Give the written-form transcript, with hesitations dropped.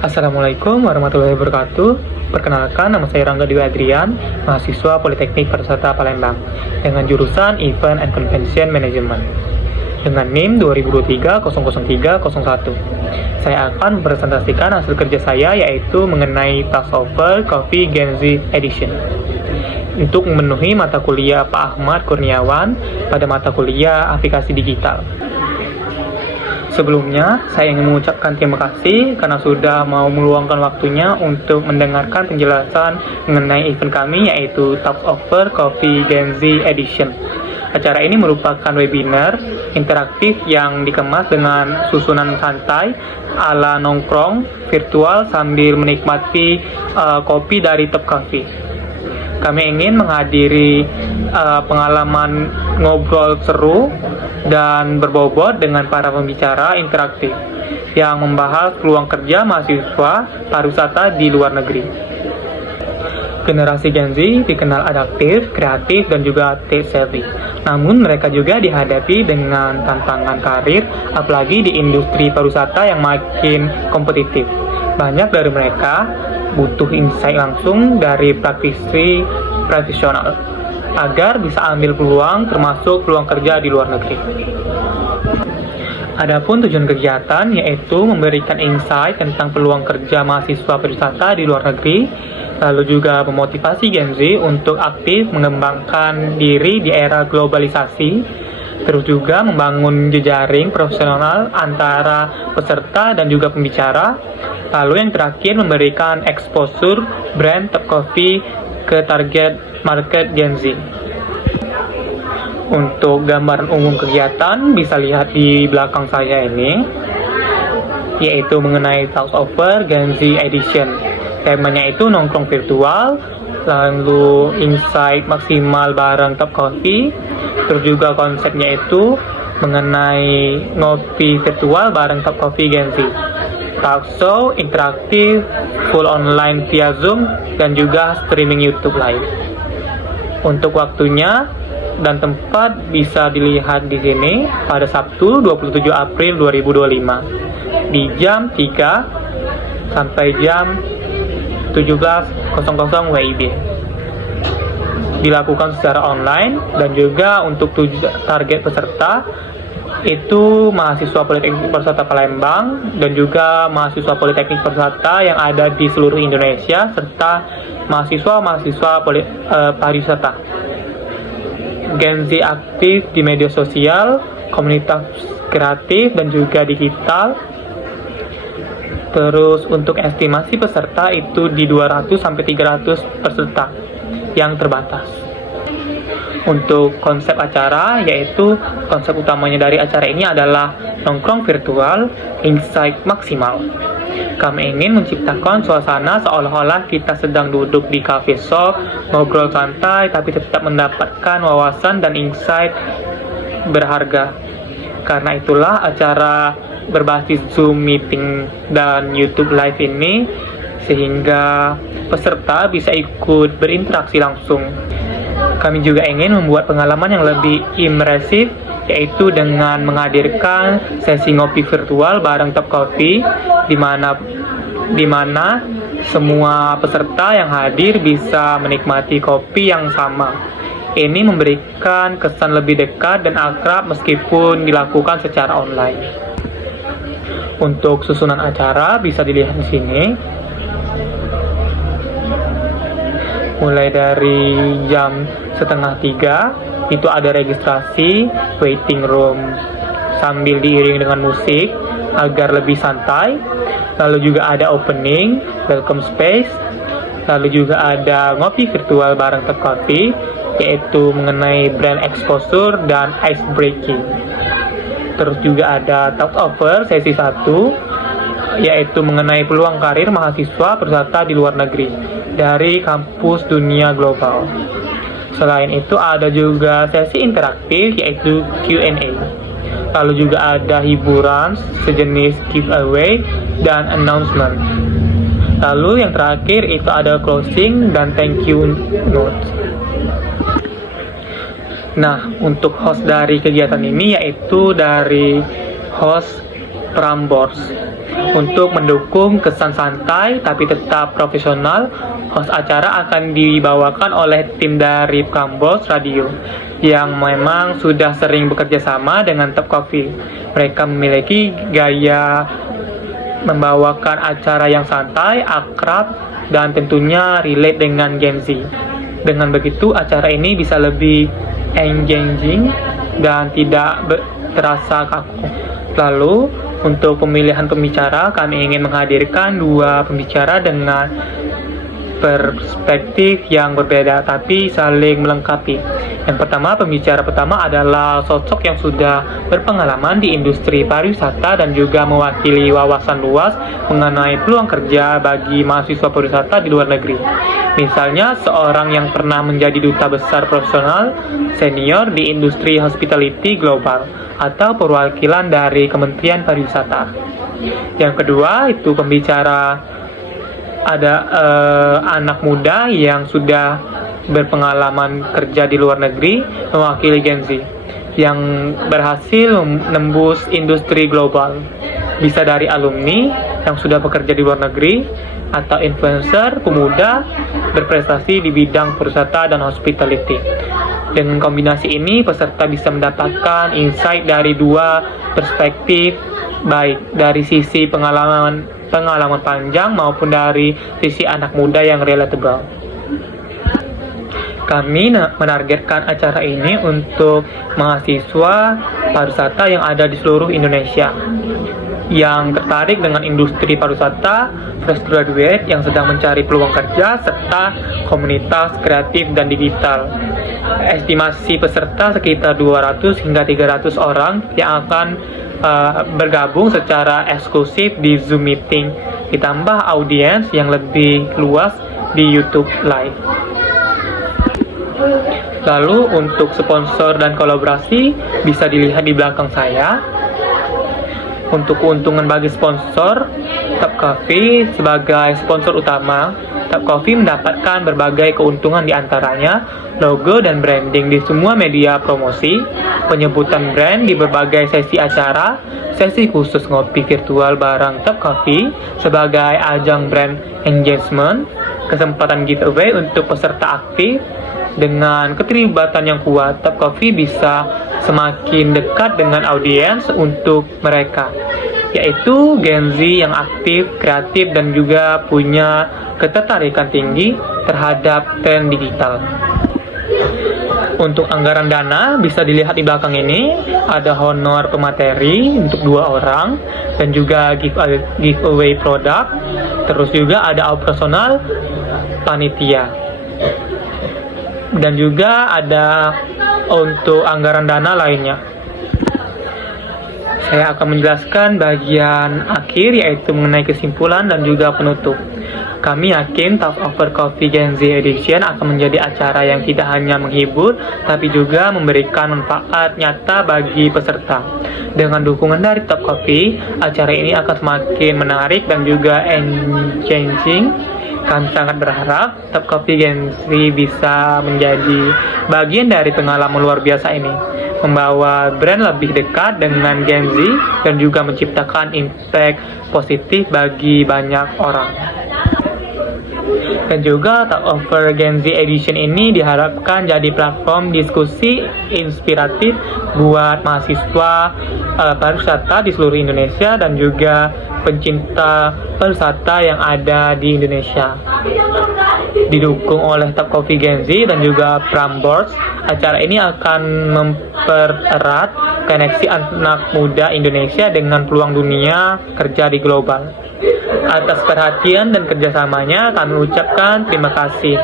Assalamualaikum warahmatullahi wabarakatuh. Perkenalkan, nama saya Rangga Dewi Adrian, mahasiswa Politeknik Pariwisata Palembang dengan jurusan Event and Convention Management dengan NIM 2023-00301. Saya akan mempresentasikan hasil kerja saya, yaitu mengenai Passover Coffee Gen Z Edition untuk memenuhi mata kuliah Pak Ahmad Kurniawan pada mata kuliah Aplikasi Digital. Sebelumnya, saya ingin mengucapkan terima kasih karena sudah mau meluangkan waktunya untuk mendengarkan penjelasan mengenai event kami, yaitu Passover Coffee Gen Z Edition. Acara ini merupakan webinar interaktif yang dikemas dengan susunan santai ala nongkrong virtual sambil menikmati kopi dari Top Coffee. Kami ingin menghadiri pengalaman ngobrol seru dan berbobot dengan para pembicara interaktif yang membahas peluang kerja mahasiswa pariwisata di luar negeri. Generasi Gen Z dikenal adaptif, kreatif, dan juga tech-savvy. Namun mereka juga dihadapi dengan tantangan karir, apalagi di industri pariwisata yang makin kompetitif. Banyak dari mereka butuh insight langsung dari praktisi profesional agar bisa ambil peluang, termasuk peluang kerja di luar negeri. Adapun tujuan kegiatan yaitu memberikan insight tentang peluang kerja mahasiswa pariwisata di luar negeri, lalu juga memotivasi Gen Z untuk aktif mengembangkan diri di era globalisasi, terus juga membangun jejaring profesional antara peserta dan juga pembicara, lalu yang terakhir memberikan exposure brand Top Coffee ke target market Gen Z. Untuk gambaran umum kegiatan bisa lihat di belakang saya ini, yaitu mengenai Passover Gen Z Edition. Temanya itu nongkrong virtual, lalu insight maksimal bareng Top Coffee, terus juga konsepnya itu mengenai ngopi virtual bareng Top Coffee Gen Z. Talk show interaktif, full online via Zoom, dan juga streaming YouTube live. Untuk waktunya dan tempat bisa dilihat di sini pada Sabtu 27 April 2025 di jam 3 sampai jam 17.00 WIB. Dilakukan secara online dan juga untuk target peserta itu mahasiswa Politeknik Pariwisata Palembang dan juga mahasiswa Politeknik Pariwisata yang ada di seluruh Indonesia serta mahasiswa pariwisata. Gen Z aktif di media sosial, komunitas kreatif dan juga digital. Terus untuk estimasi peserta itu di 200-300 peserta yang terbatas. Untuk konsep acara, yaitu konsep utamanya dari acara ini adalah nongkrong virtual, insight maksimal. Kami ingin menciptakan suasana seolah-olah kita sedang duduk di cafe shop, ngobrol santai, tapi tetap mendapatkan wawasan dan insight berharga. Karena itulah acara berbasis Zoom meeting dan YouTube live ini, sehingga peserta bisa ikut berinteraksi langsung. Kami juga ingin membuat pengalaman yang lebih imersif, yaitu dengan menghadirkan sesi ngopi virtual bareng Top Coffee, di mana semua peserta yang hadir bisa menikmati kopi yang sama. Ini memberikan kesan lebih dekat dan akrab meskipun dilakukan secara online. Untuk susunan acara bisa dilihat di sini. Mulai dari jam 2:30 itu ada registrasi, waiting room sambil diiringi dengan musik agar lebih santai. Lalu juga ada opening, welcome space. Lalu juga ada ngopi virtual bareng Top Coffee, yaitu mengenai brand exposure dan ice breaking. Terus juga ada talk over sesi 1, yaitu mengenai peluang karir mahasiswa pariwisata di luar negeri dari kampus dunia global. Selain itu ada juga sesi interaktif yaitu Q&A. Lalu juga ada hiburan sejenis giveaway dan announcement. Lalu yang terakhir itu ada closing dan thank you notes. Nah, untuk host dari kegiatan ini yaitu dari host Prambors. Untuk mendukung kesan santai tapi tetap profesional, host acara akan dibawakan oleh tim dari Prambors Radio yang memang sudah sering bekerja sama dengan Top Coffee. Mereka memiliki gaya membawakan acara yang santai, akrab, dan tentunya relate dengan Gen Z. Dengan begitu, acara ini bisa lebih engaging dan tidak terasa kaku. Lalu, untuk pemilihan pembicara, kami ingin menghadirkan dua pembicara dengan perspektif yang berbeda tapi saling melengkapi. Yang pertama, pembicara pertama adalah sosok yang sudah berpengalaman di industri pariwisata dan juga mewakili wawasan luas mengenai peluang kerja bagi mahasiswa pariwisata di luar negeri. Misalnya, seorang yang pernah menjadi duta besar profesional senior di industri hospitality global atau perwakilan dari Kementerian Pariwisata. Yang kedua, itu pembicara ada anak muda yang sudah berpengalaman kerja di luar negeri mewakili Gen Z yang berhasil menembus industri global. Bisa dari alumni yang sudah bekerja di luar negeri atau influencer pemuda berprestasi di bidang pariwisata dan hospitality. Dengan kombinasi ini, peserta bisa mendapatkan insight dari dua perspektif, baik dari sisi pengalaman panjang maupun dari sisi anak muda yang relatable. Kami menargetkan acara ini untuk mahasiswa pariwisata yang ada di seluruh Indonesia yang tertarik dengan industri pariwisata, fresh graduate yang sedang mencari peluang kerja, serta komunitas kreatif dan digital. Estimasi peserta sekitar 200 hingga 300 orang yang akan bergabung secara eksklusif di Zoom meeting, ditambah audiens yang lebih luas di YouTube Live. Lalu untuk sponsor dan kolaborasi bisa dilihat di belakang saya. Untuk keuntungan bagi sponsor, Top Coffee sebagai sponsor utama, Top Coffee mendapatkan berbagai keuntungan diantaranya logo dan branding di semua media promosi, penyebutan brand di berbagai sesi acara, sesi khusus ngopi virtual bareng Top Coffee sebagai ajang brand engagement, kesempatan giveaway untuk peserta aktif. Dengan keterlibatan yang kuat, Top Coffee bisa semakin dekat dengan audiens untuk mereka, yaitu Gen Z yang aktif, kreatif, dan juga punya ketertarikan tinggi terhadap tren digital. Untuk anggaran dana bisa dilihat di belakang ini, ada honor pemateri untuk 2 orang dan juga giveaway produk, terus juga ada operasional panitia. Dan juga ada untuk anggaran dana lainnya. Saya akan menjelaskan bagian akhir, yaitu mengenai kesimpulan dan juga penutup. Kami yakin Top Over Coffee Gen Z Edition akan menjadi acara yang tidak hanya menghibur, tapi juga memberikan manfaat nyata bagi peserta. Dengan dukungan dari Top Coffee, acara ini akan semakin menarik dan juga engaging. Kami sangat berharap Top Coffee Gen Z bisa menjadi bagian dari pengalaman luar biasa ini, membawa brand lebih dekat dengan Gen Z dan juga menciptakan impact positif bagi banyak orang. Dan juga Top Over Gen Z Edition ini diharapkan jadi platform diskusi inspiratif buat mahasiswa pariwisata di seluruh Indonesia dan juga pencinta pariwisata yang ada di Indonesia. Didukung oleh Top Coffee Gen Z dan juga Prambors, acara ini akan mempererat koneksi anak muda Indonesia dengan peluang dunia kerja di global. Atas perhatian dan kerjasamanya, kami ucapkan terima kasih.